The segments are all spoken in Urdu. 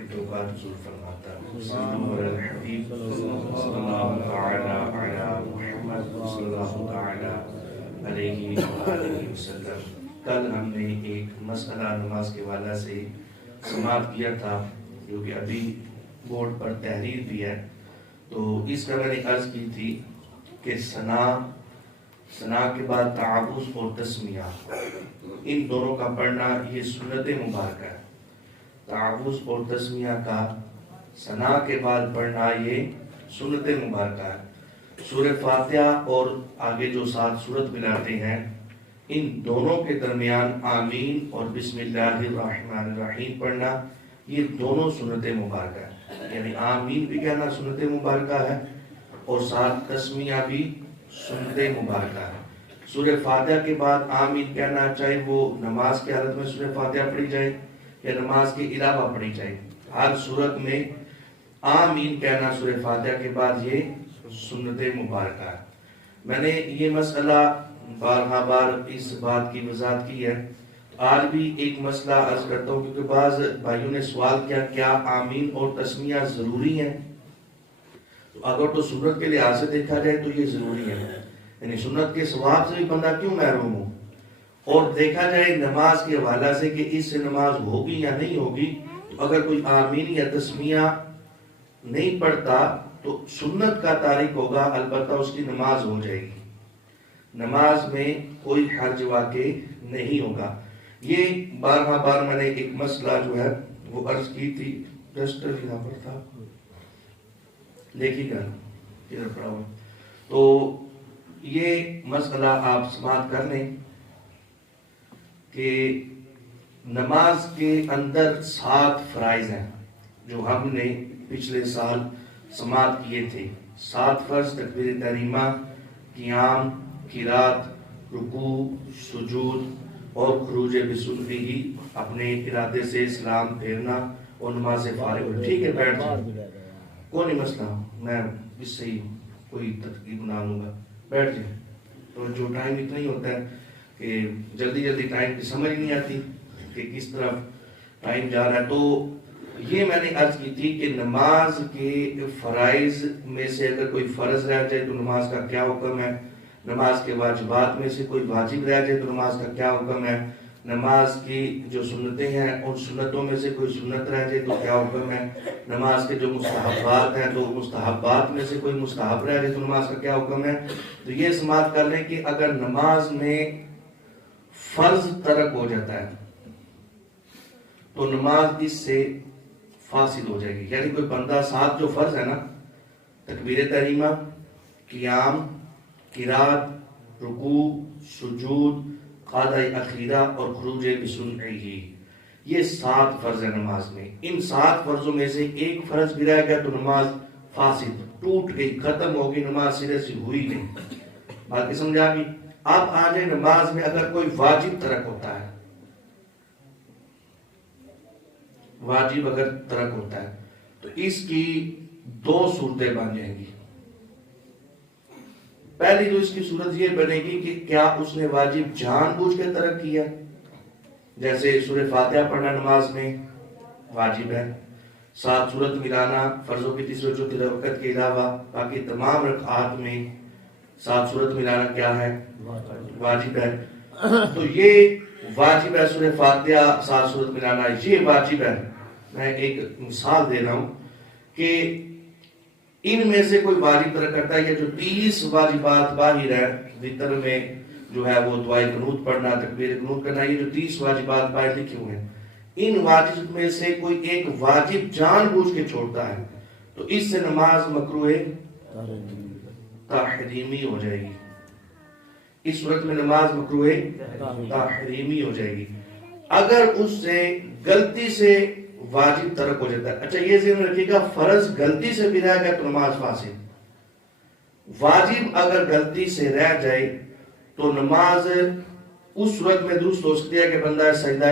کی توبہ نزول فرماتا ہے۔ صلو علی الحبیب صلی اللہ تعالی علی محمد صلی اللہ تعالی علیہ وآلہ وسلم۔ کل ہم نے ایک مسئلہ نماز کے حوالے سے سماعت کیا تھا جو کہ ابھی بورڈ پر تحریر بھی ہے، تو اس کا میں نے عرض کی تھی کہ ثنا کے بعد تعوذ اور تسمیہ ان دونوں کا پڑھنا یہ سنت مبارکہ ہے۔ تعوذ اور تسمیہ کا ثنا کے بعد پڑھنا یہ سنت مبارکہ ہے۔ سورہ فاتحہ اور آگے جو 7 سورت ملاتے ہیں ان دونوں کے درمیان آمین اور بسم اللہ الرحمن الرحیم پڑھنا یہ دونوں سنت مبارکہ ہے، یعنی آمین بھی کہنا سنت مبارکہ ہے اور ساتھ تسمیہ بھی سنت مبارکہ ہے۔ سورہ فاتحہ کے بعد آمین کہنا چاہے وہ نماز کی حالت میں سورہ فاتحہ پڑھی جائے یا نماز کے علاوہ پڑھی جائے، ہر صورت میں آمین کہنا سورہ فاتحہ کے بعد یہ سنت مبارکہ ہے۔ میں نے یہ مسئلہ بارہا بار اس بات کی وضاحت کی ہے، آج بھی ایک مسئلہ عرض کرتا ہوں کیونکہ بعض بھائیوں نے سوال کیا کیا آمین اور تسمیہ ضروری ہیں؟ تو اگر تو سنت کے لحاظ سے دیکھا جائے تو یہ ضروری ہے، یعنی سنت کے ثواب سے بھی بندہ کیوں محروم ہو، اور دیکھا جائے نماز کے حوالے سے کہ اس سے نماز ہوگی یا نہیں ہوگی، تو اگر کوئی آمین یا تسمیہ نہیں پڑھتا تو سنت کا تارک ہوگا، البتہ اس کی نماز ہو جائے گی، نماز میں کوئی حرج واقع نہیں ہوگا۔ یہ بارہا بار میں نے ایک مسئلہ جو ہے وہ عرض کی تھی، ڈسٹر یہاں پر تھا لیکن ادھر پڑا ہوا، تو یہ مسئلہ آپ سماعت کر لیں کہ نماز کے اندر 7 فرائض ہیں جو ہم نے پچھلے سال سماعت کیے تھے۔ 7 فرض: تکبیر تحریمہ، قیام، قرات، رکوع، سجود اور خروج بسنتہ، اپنے ارادے سے سلام پھیرنا اور نماز سے فارغ ہو۔ ٹھیک ہے، بیٹھ جائیں، کوئی نہیں مسئلہ، میں اس سے ہی کوئی ترکیب بنا لوں گا، بیٹھ جائیں۔ تو جو ٹائم اتنا ہی ہوتا ہے کہ جلدی جلدی ٹائم کی سمجھ نہیں آتی کہ کس طرف ٹائم جا رہا ہے۔ تو یہ میں نے عرض کی تھی کہ نماز کے فرائض میں سے اگر کوئی فرض رہ جائے تو نماز کا کیا حکم ہے، نماز کے واجبات میں سے کوئی واجب رہ جائے تو نماز کا کیا حکم ہے، نماز کی جو سنتیں ہیں ان سنتوں میں سے کوئی سنت رہ جائے تو کیا حکم ہے، نماز کے جو مستحبات ہیں تو مستحبات میں سے کوئی مستحب رہ جائے تو نماز کا کیا حکم ہے۔ تو یہ سماعت کر لیں کہ اگر نماز میں فرض ترک ہو جاتا ہے تو نماز اس سے فاسد ہو جائے گی، یعنی کوئی بندہ 7 جو فرض ہے نا، تکبیر تحریمہ، قیام، قرات، رکوع، سجود، قعدہ اخیرہ اور خروج بسنتہ، یہ 7 فرض ہے نماز میں۔ ان 7 فرضوں میں سے ایک فرض بھی رہ گیا تو نماز فاسد، ٹوٹ گئی، ختم ہوگی، نماز سرے سے ہوئی نہیں۔ باقی سمجھا گی؟ اب آ جائے نماز میں اگر کوئی واجب ترک ہوتا ہے، واجب اگر ترک ہوتا ہے تو اس کی 2 صورتیں بن جائیں گی۔ پہلی جو اس کی صورت یہ بنے گی کہ کیا اس نے واجب جان بوجھ کے ترک کیا، جیسے سورہ فاتحہ پڑھنا نماز میں واجب ہے، 7 سورت ملانا فرضوں کی تیسری چوتھی رکعت کے علاوہ باقی تمام رکعات میں 7 سورت ملانا کیا ہے، واجب ہے۔ تو یہ واجب ہے، سورہ فاتحہ 7 سورت ملانا یہ واجب ہے۔ میں ایک مثال دے رہا ہوں کہ ان میں سے کوئی واجب ترک کرتا ہے، یہ جو 30 واجبات باہر ہے، وتر میں جو ہے وہ دعائے قنوت پڑھنا، تکبیر قنوت کرنا، یہ جو 30 واجبات باہر لکھے ہوئے ہیں، ان واجب میں سے کوئی ایک واجب جان بوجھ کے چھوڑتا ہے تو اس سے نماز مکروہ تحریمی ہو جائے گی، اس صورت میں نماز مکروہ تحریمی ہو جائے گی۔ اگر اس سے غلطی سے واجب ترک ہو جاتا ہے، اچھا یہ ذہن رکھیے گا، فرض غلطی سے بھی رہ گیا تو نماز فاسد، واجب اگر غلطی سے رہ جائے تو نماز اس صورت میں درست ہو سکتی ہے کہ بندہ سجدہ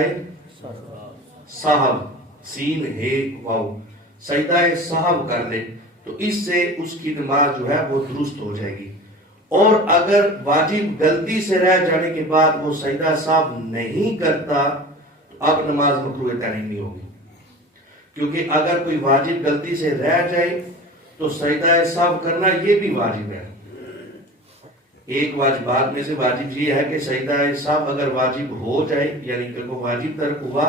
سہو، سین ہے واو، سجدہ سہو کر لے تو اس سے اس کی نماز جو ہے وہ درست ہو جائے گی۔ اور اگر واجب غلطی سے رہ جانے کے بعد وہ سجدہ سہو نہیں کرتا تو اب نماز مکروہ تحریمی ہوگی، کیونکہ اگر کوئی واجب غلطی سے رہ جائے تو سجدہ سہو کرنا یہ بھی واجب ہے. ایک واجبات میں سے واجب یہ ہے کہ سجدہ سہو اگر واجب ہو جائے یعنی کہ کوئی واجب ترک ہوا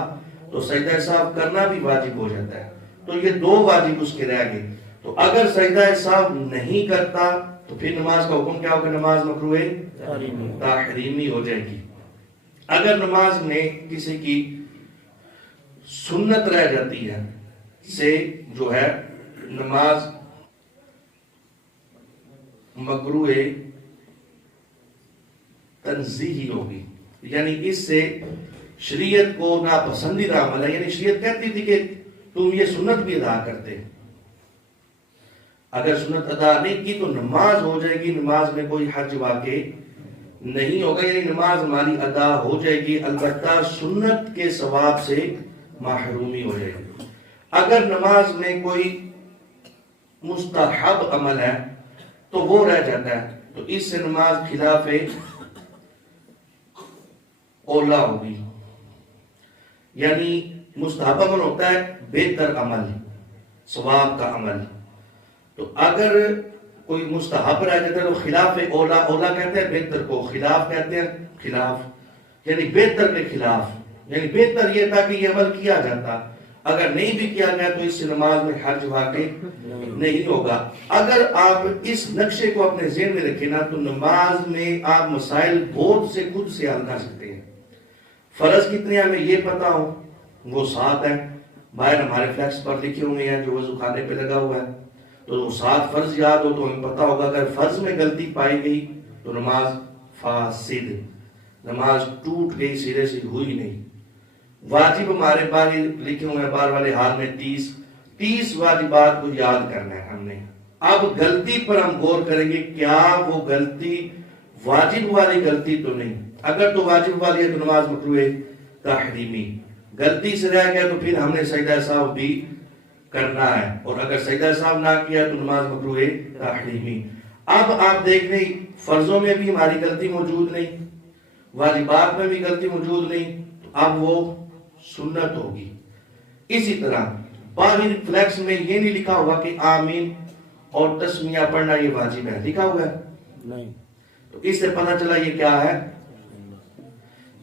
تو سجدہ سہو کرنا بھی واجب ہو جاتا ہے. تو یہ دو واجب اس کے رہ گئے. تو اگر سجدہ سہو نہیں کرتا تو پھر نماز کا حکم کیا ہوگا؟ نماز مکروہ تحریمی ہو جائے گی. اگر نماز میں کسی کی سنت رہ جاتی ہے سے جو ہے نماز مکروہ تنزیہی ہوگی، یعنی اس سے شریعت کو ناپسندیدہ عمل ہے. یعنی شریعت کہتی تھی کہ تم یہ سنت بھی ادا کرتے، اگر سنت ادا نہیں کی تو نماز ہو جائے گی، نماز میں کوئی حرج واقع نہیں ہوگا، یعنی نماز ہماری ادا ہو جائے گی، البتہ سنت کے ثواب سے محرومی ہو جائے گی. اگر نماز میں کوئی مستحب عمل ہے تو وہ رہ جاتا ہے تو اس سے نماز خلاف اولا ہوگی. یعنی مستحب عمل ہوتا ہے بہتر عمل، ثواب کا عمل. تو اگر کوئی مستحب رہ جاتا ہے تو خلاف اولا، اولا کہتے ہیں بہتر کو، خلاف کہتے ہیں خلاف، یعنی بہتر کے خلاف. یعنی بہتر یہ تھا کہ یہ عمل کیا جاتا، اگر نہیں بھی کیا گیا تو اس سے نماز میں حرج واقع نہیں ہوگا. اگر آپ اس نقشے کو اپنے ذہن میں رکھیں نا تو نماز میں آپ مسائل بہت سے خود سے حل کر سکتے ہیں. فرض کتنے ہمیں یہ پتا ہو وہ 7 ہے، باہر ہمارے فلیکس پر لکھے ہوئے ہیں جو وضو خانے پہ لگا ہوا ہے، تو وہ 7 فرض یاد ہو تو ہمیں پتا ہوگا اگر فرض میں غلطی پائی گئی تو نماز فاسد، نماز ٹوٹ گئی، سرے سے ہوئی نہیں. واجب ہمارے پاس لکھے ہوئے ہیں بار والے حال میں 30 واجبات کو یاد کرنا ہے ہم نے. اب غلطی پر ہم غور کریں گے کیا وہ غلطی واجب والی غلطی تو نہیں. اگر تو واجب والی ہے تو نماز مکروہ تحریمی، غلطی سے رہ گیا تو پھر ہم نے سجدہ سہو بھی کرنا ہے، اور اگر سجدہ سہو نہ کیا تو نماز مکروہ تحریمی. اب آپ دیکھ لیں فرضوں میں بھی ہماری غلطی موجود نہیں، واجبات میں بھی غلطی موجود نہیں، تو اب وہ سنت ہوگی. اسی طرح باہر فلیکس میں یہ نہیں لکھا ہوا کہ آمین اور تسمیہ پڑھنا یہ واجب ہے، لکھا ہوا ہے نہیں، تو اس سے پتہ چلا یہ کیا ہے،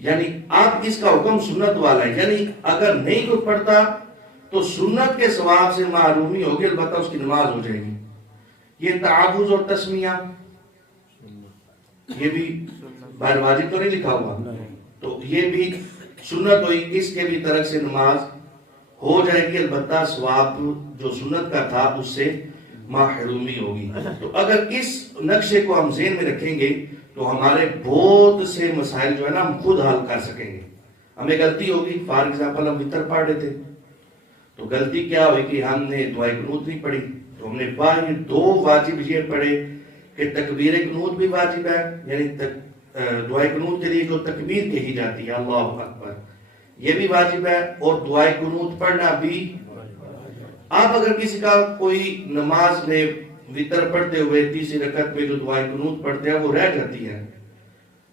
یعنی اب اس کا حکم سنت والا ہے. یعنی اگر نہیں کوئی پڑھتا تو سنت کے ثواب سے محرومی ہوگی، البتہ اس کی نماز ہو جائے گی. یہ تعوذ اور تسمیہ یہ بھی باہر واجب تو نہیں لکھا ہوا، تو یہ بھی سنت ہوئی، اس کے بھی طرف سے نماز ہو جائے گی، البتہ ثواب جو سنت کا تھا اس سے محرومی ہوگی. تو اگر اس نقشے کو ہم ذہن میں رکھیں گے تو ہمارے بہت سے مسائل جو ہے نا ہم خود حل کر سکیں گے. ہمیں غلطی ہوگی، فار ایگزامپل ہم وتر پڑھ رہے تھے تو غلطی کیا ہوئی کہ ہم نے دعائے قنوت نہیں پڑھی، تو ہم نے باہر 2 واجب یہ پڑھے کہ تکبیر قنوت بھی واجب ہے، یعنی دعائے قنوت کے لیے جو تکبیر کہی جاتی ہے اللہ اکبر یہ بھی واجب ہے، اور دعائے قنوت پڑھنا بھی. اب اگر کسی کا کوئی نماز میں وتر پڑھتے ہوئے تیسری رکعت میں جو دعائے قنوت پڑھتے ہیں وہ رہ جاتی ہے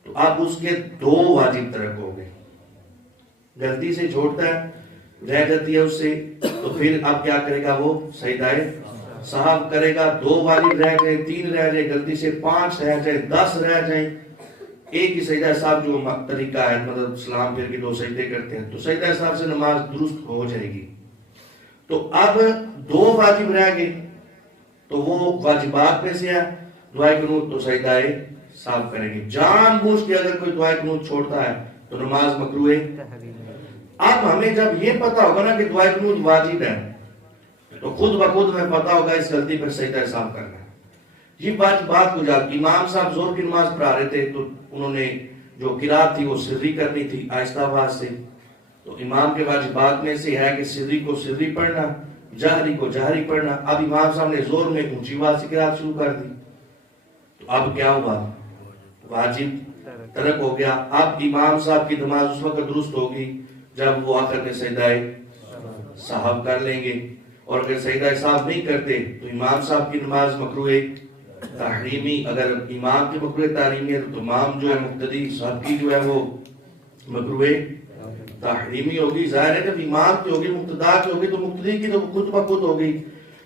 تو اب اس کے 2 واجب ترک ہو گئے. غلطی سے چھوڑتا ہے، رہ جاتی ہے اس سے، تو پھر اب کیا کرے گا، وہ سجدہ سہو کرے گا. 2 واجب رہ گئے، 3 رہ جائے، غلطی سے 5 رہ جائے، 10 رہ جائیں، ایک ہی سجدہ صاحب جو طریقہ ہے مطلب سلام پھر کے 2 سجدے کرتے ہیں تو سجدہ صاحب سے نماز درست ہو جائے گی. تو اب 2 واجب رہ گئے تو وہ واجبات میں سے ہے، دعائے قنوت تو سجدہ صاحب کریں گے. جان بوجھ کے اگر کوئی دعائے قنوت چھوڑتا ہے تو نماز مکروہ. اب ہمیں جب یہ پتا ہوگا نا کہ دعائے قنوت واجب ہے تو خود بخود میں پتا ہوگا اس غلطی پر سجدہ صاحب کرنا ہے. یہ بات کو جب امام صاحب زور کی نماز پڑھا رہے تھے تو انہوں نے جو قرات تھی وہ سری کرنی تھی آہستہ آواز سے، تو امام کے واجبات میں سے ہے کہ سری کو سری پڑھنا، جہری کو جہری پڑھنا. اب امام صاحب نے زور میں اونچی آواز سے قرات شروع کر دی تو اب کیا ہوا، واجب ترک ہو گیا. اب امام صاحب کی نماز اس وقت درست ہوگی جب وہ آخر میں سجدہ صاحب کر لیں گے، اور اگر سجدہ صاحب نہیں کرتے تو امام صاحب کی نماز مکروہ تحریمی. اگر امام کی مکروہ تحریمی ہے تو امام جو ہے مقتدی صاحب کی جو ہے وہ مکروہ تحریمی ہوگی، ظاہر ہے کہ امام کی ہوگی، مقتدا کی ہوگی تو مقتدی کی تو خود بخود ہوگی.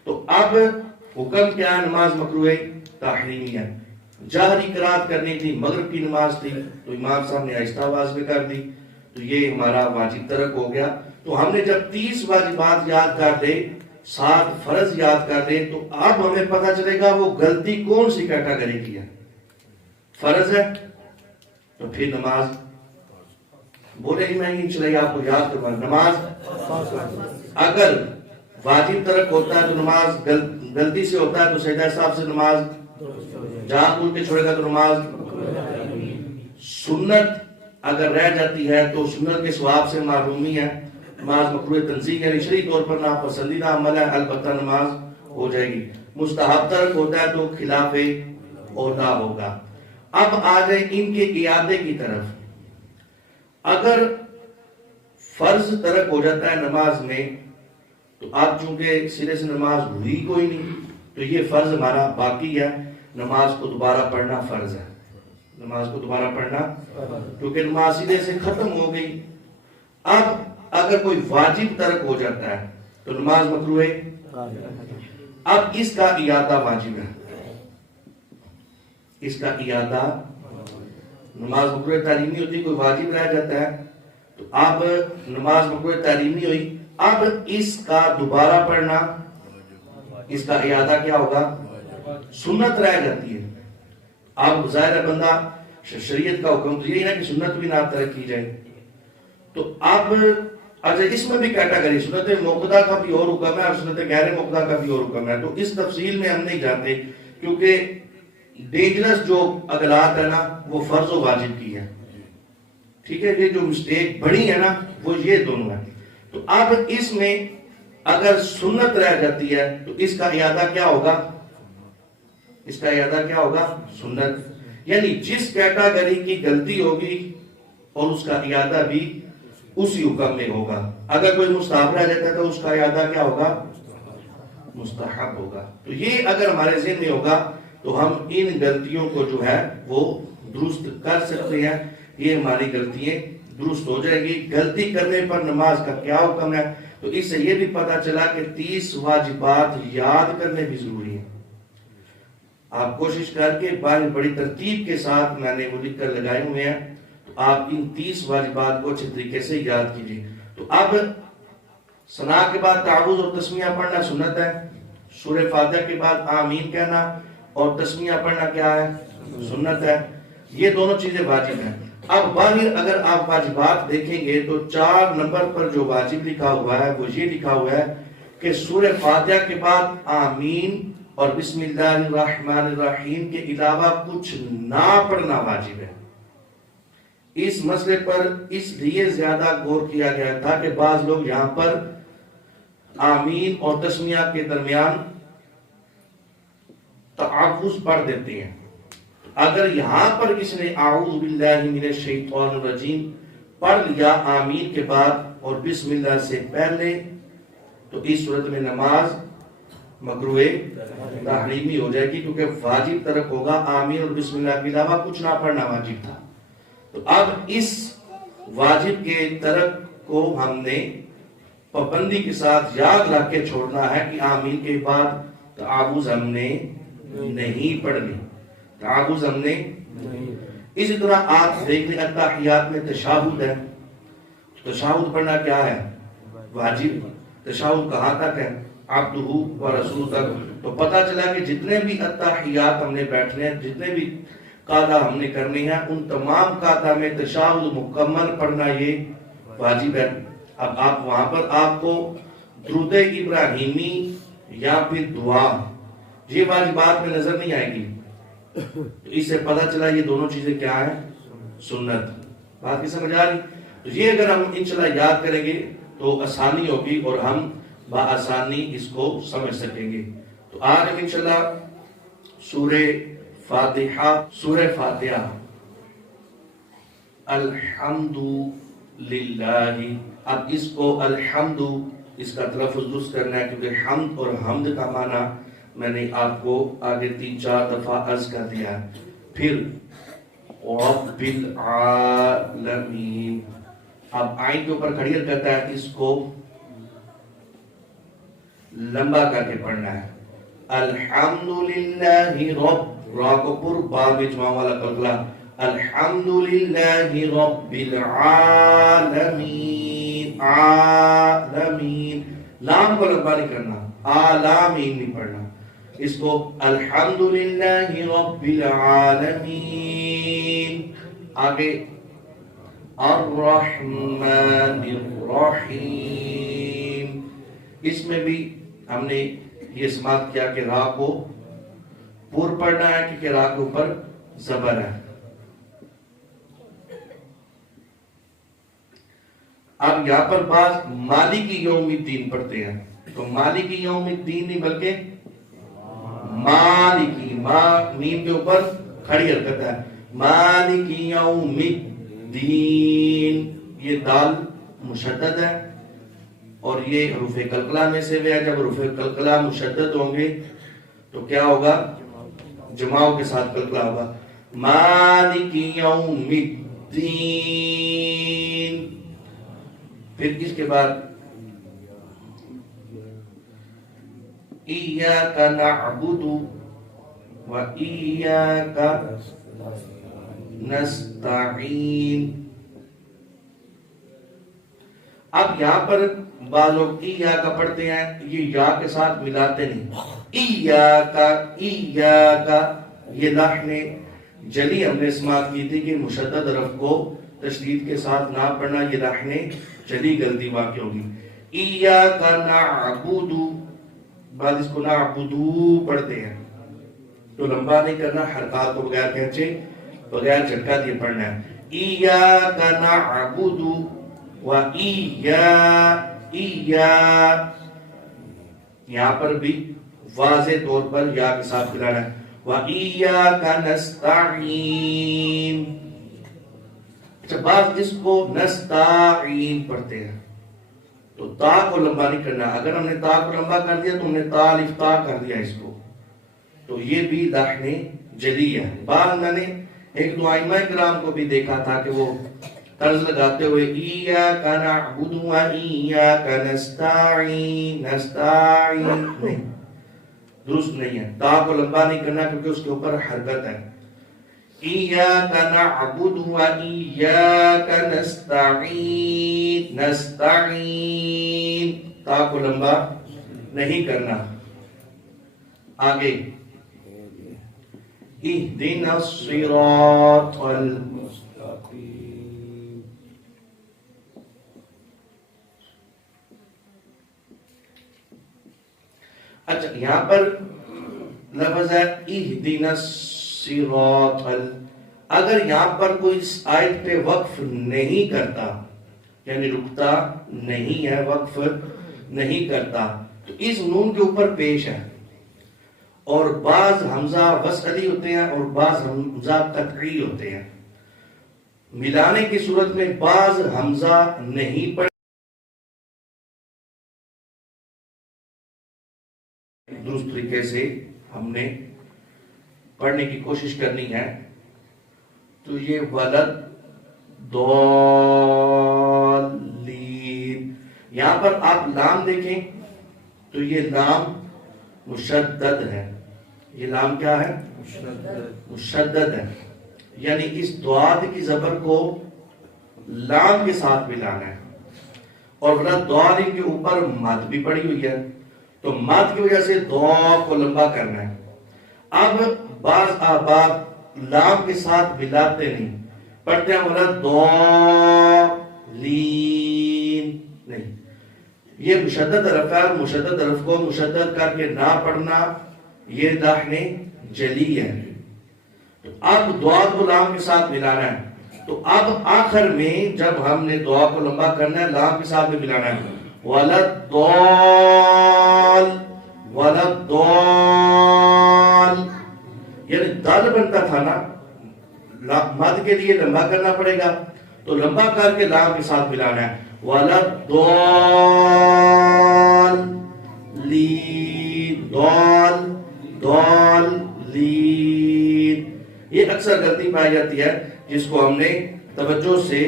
تو اب حکم کیا ہے؟ نماز مکروہ تحریمی ہے. جہری قرات کرنی تھی، مغرب کی نماز تھی تو امام صاحب نے آہستہ آواز میں کر دی تو یہ ہمارا واجب ترک ہو گیا. تو ہم نے جب 30 واجبات یاد کر لے، 7 فرض یاد کر لے، تو اب ہمیں پتہ چلے گا وہ غلطی کون سی کیٹیگری کی ہے. فرض ہے تو پھر نماز بولے ہی میں انشاءاللہ آپ کو یاد کروا. نماز اگر واجب ترک ہوتا ہے تو نماز غلطی سے ہوتا ہے تو سجدہ صاحب سے نماز جہاں بول کے چھوڑے گا تو نماز. سنت اگر رہ جاتی ہے تو سنت کے ثواب سے محرومی ہے. نماز مکروہ تنزیہ یعنی شرعی طور پر ناپسندیدہ عمل ہے، البتہ نماز ہو جائے گی. مستحب ترک ہوتا ہے تو خلاف اولا ہوگا. اب آ جائیں ان کے اعادے کی طرف. اگر فرض ترک ہو جاتا ہے نماز میں تو اب چونکہ سرے سے نماز ہوئی کوئی نہیں تو یہ فرض ہمارا باقی ہے. نماز کو دوبارہ پڑھنا فرض ہے. نماز کو دوبارہ پڑھنا کیونکہ نماز سرے سے ختم ہو گئی. اب اگر کوئی واجب ترک ہو جاتا ہے تو نماز مکروہ ہے. اب اس کا اعادہ واجب ہے. اس کا اعادہ نماز مکروہ تعلیمی ہوتی، کوئی واجب رہ جاتا ہے تو اب نماز مکروہ تعلیمی ہوئی، اب اس کا دوبارہ پڑھنا، اس کا اعادہ کیا ہوگا؟ سنت رہ جاتی ہے. اب ظاہر بندہ شریعت کا حکم تو یہی ہے کہ سنت بھی نہ ترک کی جائے. تو اب اچھا اس میں بھی کیٹیگری سنت موقدہ کا بھی اور حکم ہے اور سنت غیر موقدہ کا بھی اور حکم ہے. تو اس تفصیل میں ہم نہیں جانتے کیونکہ ڈینجرس جو اگلات ہے نا وہ فرض و واجب کی ہے. ٹھیک ہے، یہ جو مسٹیک بڑی ہے نا وہ یہ دونوں ہیں. تو اب اس میں اگر سنت رہ جاتی ہے تو اس کا اعادہ کیا ہوگا؟ اس کا اعادہ کیا ہوگا؟ سنت. یعنی جس کیٹیگری کی غلطی ہوگی اور اس کا اعادہ بھی اسی حکم میں ہوگا. اگر کوئی مستحب رہ جاتا ہے تو اس کا اعادہ کیا ہوگا؟ مستحب ہوگا. تو یہ اگر ہمارے ذہن میں ہوگا تو ہم ان غلطیوں کو جو ہے وہ درست کر سکتے ہیں. یہ ہماری غلطیاں درست ہو جائے گی. غلطی کرنے پر نماز کا کیا حکم ہے؟ تو اس سے یہ بھی پتا چلا کہ 30 واجبات یاد کرنے بھی ضروری ہیں. آپ کوشش کر کے بڑی ترتیب کے ساتھ میں نے وہ لکھ کر لگائے ہوئے ہیں تو آپ ان 30 واجبات کو اچھے طریقے سے یاد کیجیے. تو اب ثنا کے بعد تعوذ اور تسمیہ پڑھنا سنت ہے. سورہ فاتحہ کے بعد آمین کہنا اور تسمیہ پڑھنا کیا ہے؟ سنت ہے. یہ دونوں چیزیں واجب ہیں. اب باہر اگر آپ واجبات دیکھیں گے تو 4 نمبر پر جو واجب لکھا ہوا ہے وہ یہ لکھا ہوا ہے کہ سورہ فاتحہ کے بعد آمین اور بسم اللہ الرحمن الرحیم کے علاوہ کچھ نہ پڑھنا واجب ہے. اس مسئلے پر اس لیے زیادہ غور کیا گیا تھا کہ بعض لوگ یہاں پر آمین اور تسمیہ کے درمیان تعوذ پڑھ دیتے ہیں. اگر یہاں پر کسی نے اعوذ باللہ من الشیطان الرجیم پڑھ لیا آمین کے بعد اور بسم اللہ سے پہلے تو اس صورت میں نماز مکروہ تحریمی ہو جائے گی کیونکہ واجب ترک ہوگا. آمین اور بسم اللہ کے علاوہ کچھ نہ پڑھنا واجب تھا. تو اب اس واجب کے ترک کو ہم نے پابندی کے ساتھ یاد رکھ کے چھوڑنا ہے کہ آمین کے بعد تعوذ ہم نے نہیں پڑھنی. تعوذ ہم نے اسی طرح آپ دیکھ لیں اتحیات میں تشہد ہے. تشہد پڑھنا کیا ہے؟ واجب. تشہد کہاں تک ہے؟ عبدہ و رسول تک. تو پتہ چلا کہ جتنے بھی اتحیات ہم نے بیٹھنے ہیں، جتنے بھی قاعدہ ہم نے کرنے ہیں، ان تمام قاعدہ میں تشہد مکمل پڑھنا یہ واجب ہے. اب آپ وہاں پر آپ کو درود ابراہیمی یا پھر دعا یہ واجبات میں نظر نہیں آئے گی. تو اس سے پتہ چلا یہ دونوں چیزیں کیا ہیں؟ سنت. بات کی سمجھ آ رہی؟ تو یہ اگر ہم انشاءاللہ یاد کریں گے تو آسانی ہوگی اور ہم بآسانی اس کو سمجھ سکیں گے. تو آج ہم انشاءاللہ سورہ فاتحہ الحمد للہ. اب اس کو الحمد اس کا تلفظ درست کرنا ہے کیونکہ حمد اور حمد کا معنی میں نے آپ کو آگے 3-4 دفعہ عرض کر دیا. پھر رب العالمین اب آئین کے اوپر کھڑی کرتا ہے، اس کو لمبا کر کے پڑھنا ہے. الحمدللہ رب، را کو پر، با میں جمع والا قلقلہ، الحمدللہ رب العالمین، عالمین، لام کو لمبا نہیں کرنا، عالمین نہیں پڑھنا. اس کو الحمدللہ رب العالمین. آگے الرحمن الرحیم، اس میں بھی ہم نے یہ سماعت کیا کہ را کو پور پڑھنا ہے کیونکہ را کے اوپر زبر ہے. اب یہاں پر بعض مالکی یوم الدین پڑھتے ہیں، تو مالکی یوم الدین نہیں بلکہ مالکی، میم کے اوپر کھڑی حرکت ہے، مالکی یوم الدین. یہ دال مشدد ہے اور یہ حروف قلقلہ میں سے بھی ہے. جب حروف قلقلہ مشدد ہوں گے تو کیا ہوگا؟ جماؤں کے ساتھ قلقلہ ہوگا. مالک یوم الدین. پھر اس کے بعد ایاک نعبد و ایاک نستعین. اب یہاں پر بعض لوگ ایا کا پڑھتے ہیں، یہ یا کے ساتھ ملاتے نہیں. ایا کا، یہ لحن جلی ہم نے سماعت کی تھی کہ مشدد حرف کو تشدید کے ساتھ نہ پڑھنا، یہ لحن جلی غلطی واقع ہوگی. ایا کا نعبد، بعض اس کو نعبدو پڑھتے ہیں، تو لمبا نہیں کرنا، حرکات کو بغیر کھینچے، بغیر جھٹکا دیے پڑھنا ہے. ایا کا نعبد و ایا، یہاں پر بھی واضح طور پر یا کے ساتھ ملانا ہے. وَإِيَّاكَ نَسْتَعِينُ. اچھا، بعض اس کو نستعین پڑھتے ہیں، تو تا کو لمبا نہیں کرنا. اگر ہم نے تا کو لمبا کر دیا تو ہم نے تا الف تا کر دیا اس کو، تو یہ بھی لحن جلی ہے. بعض میں نے ایک دو ائمہ کرام کو بھی دیکھا تھا کہ وہ طرز لگاتے ہوئے ایاک نعبد و ایاک نستعین، نستعین نہیں، درست نہیں ہے. تا کو لمبا نہیں کرنا کیونکہ اس کے اوپر حرکت ہے. ایاک نعبد و ایاک نستعین، نستعین، تا کو لمبا نہیں کرنا. آگے اہدنا الصراط المستقیم. اچھا، یہاں پر لفظ ہے اہدنا الصراط. اگر یہاں پر کوئی اس آیت پہ وقف نہیں کرتا، یعنی رکتا نہیں ہے، وقف نہیں کرتا، تو اس نون کے اوپر پیش ہے. اور بعض حمزہ وصلی ہوتے ہیں اور بعض حمزہ قطعی ہوتے ہیں. ملانے کی صورت میں بعض حمزہ نہیں پڑھ، درست طریقے سے ہم نے پڑھنے کی کوشش کرنی ہے. تو یہ ولد ضالین، یہاں پر آپ لام دیکھیں تو یہ لام مشدد ہے. یہ لام کیا ہے؟ مشدد ہے، یعنی اس ضاد کی زبر کو لام کے ساتھ ملانا ہے. اور ضاد کے اوپر مد بھی پڑی ہوئی ہے، تو مد کی وجہ سے دعا کو لمبا کرنا ہے. اب بعض آباد لام کے ساتھ ملاتے نہیں، پڑھتے ہیں ولد ضالین نہیں. یہ مشدد حرف ہے، اور مشدد حرف کو مشدد کر کے نہ پڑھنا یہ لحن جلی ہے. تو اب دعا کو لام کے ساتھ ملانا ہے. تو اب آخر میں جب ہم نے دعا کو لمبا کرنا ہے، لام کے ساتھ بھی ملانا ہے. ولد ضال، یعنی دال بنتا تھا نا، مد کے لیے لمبا کرنا پڑے گا، تو لمبا کر کے لام کے ساتھ ملانا ہے. ولد ضالین، ضالین. یہ اکثر غلطی پائی جاتی ہے جس کو ہم نے توجہ سے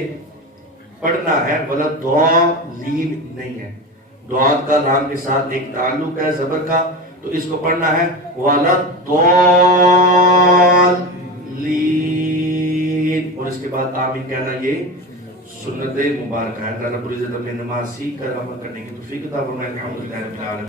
پڑھنا ہے، ولضالین نہیں ہے. دعات کا لام کے ساتھ ایک تعلق ہے زبر کا، تو اس کو پڑھنا ہے ولضالین، اور اس کے بعد آمین کہنا. یہ سنت مبارکہ ہے. اللہ رب العزت ہمیں نماز سیکھ کر عمل کرنے کی توفیق عطا فرمائے. الحمدللہ رب العالمین.